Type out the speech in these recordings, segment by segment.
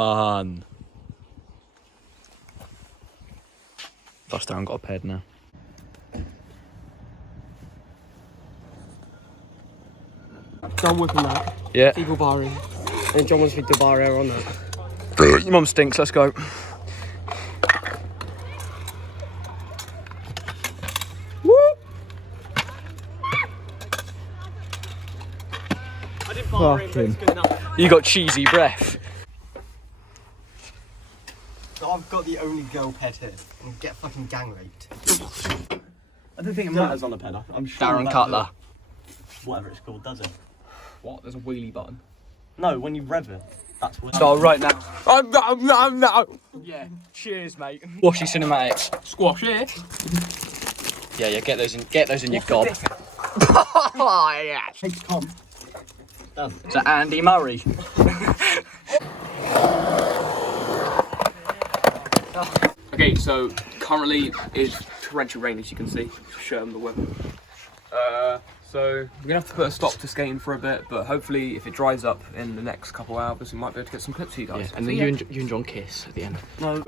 fun. Buster, I haven't got a ped now. John whipping that. Yeah. Eagle barring. And John wants me to bar air on that. Your mum stinks, let's go. Woo! I didn't bar it, but it's good enough. You got cheesy breath. So I've got the only girl ped here and get fucking gang raped. I don't think it matters on a ped. I'm sure Darren that Cutler. whatever it's called, does it? What? There's a wheelie button. No, when you rev it, that's what. So right now. Yeah. Cheers, mate. Squashy cinematics. Squash it. Yeah, get those in your gob. Oh yeah. Takes Tom. Done. Is that Andy Murray? Okay, so currently is torrential rain, as you can see. Show them the weather. So we're gonna have to put a stop to skating for a bit, but hopefully if it dries up in the next couple of hours, we might be able to get some clips for you guys. Yeah, and then you and John kiss at the end. No.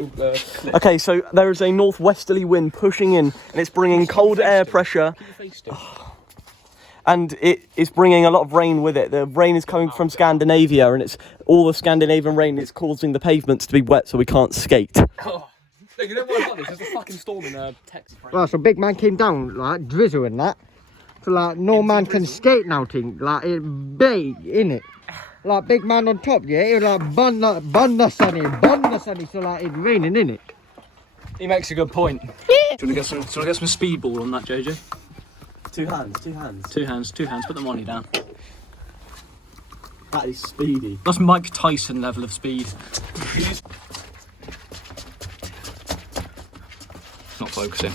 Okay, so there is a northwesterly wind pushing in, and it's bringing cold air pressure. And it is bringing a lot of rain with it. The rain is coming from Scandinavia, and it's all the Scandinavian rain is causing the pavements to be wet, so we can't skate. Oh, look, you know what about this? There's a fucking storm in Texas. Well, so big man came down, like, drizzle and that. So, like, no man can skate now, thing. Like, it big, innit? Like, big man on top, yeah? It was like, bun the sunny, so, like, it's raining, innit? He makes a good point. Do you want to get some speedball on that, JJ? Two hands. Two hands. Put the money down. That is speedy. That's Mike Tyson level of speed. Not focusing.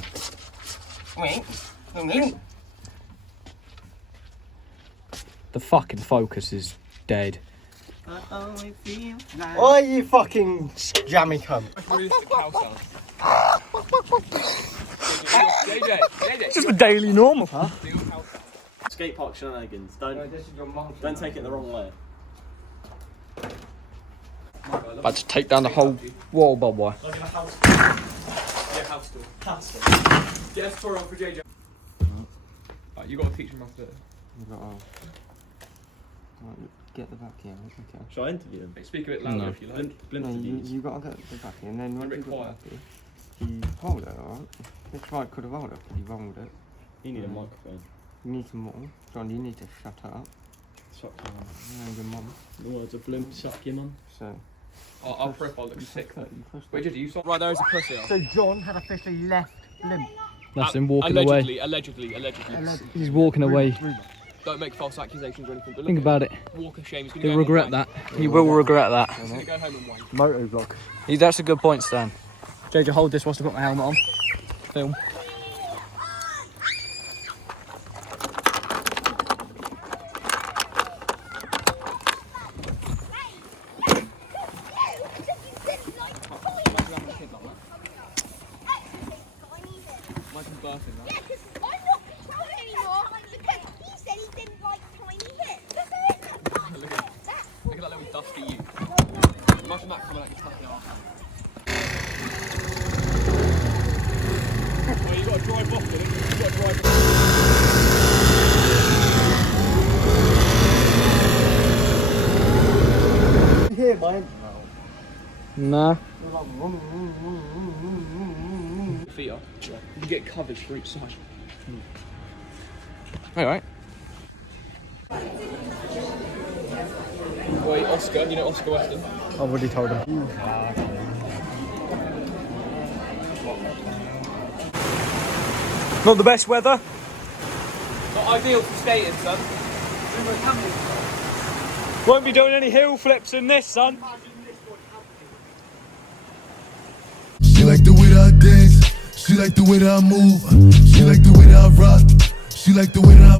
The fucking focus is dead. Oh, you fucking jammy cunt. It's just a daily normal, huh? Skate park shenanigans. Don't take it the wrong way. About to take down the whole wall, boy. Like in a house tour. Yeah, house tour. House tour. Get a tour on for JJ. Right, you got to teach him how to do it. Get the back here, okay. Shall I interview him? Speak a bit louder if you like. No, you gotta get the back here, and then once you get the quiet. back here, you hold it, alright? This guy could have held it, but he rolled it. You need a microphone. You need some more. John, you need to shut it up. Suck your mum. You and your mum. The words of Blimp, suck your mum. So. Our profile looks sick though. Wait, did you saw? Right, there's a pussy. So John had officially left limp. That's him walking away. Allegedly. He's walking away. Don't make false accusations or anything. But think about it. Walk of shame. He's gonna regret that. He will regret that. He's gonna go home and whine. Moto vlog. That's a good point, Stan. JJ, hold this whilst I put my helmet on. Film. Here, man. Nah. Feet up. You can get coverage for each side. Alright. Wait, Oscar, you know Oscar Weston? I've already told him. Not the best weather. Not ideal for skating, son. Won't be doing any hill flips in this, son. She like the way that I dance. She like the way that I move. She like the way that I rock. She like the way that I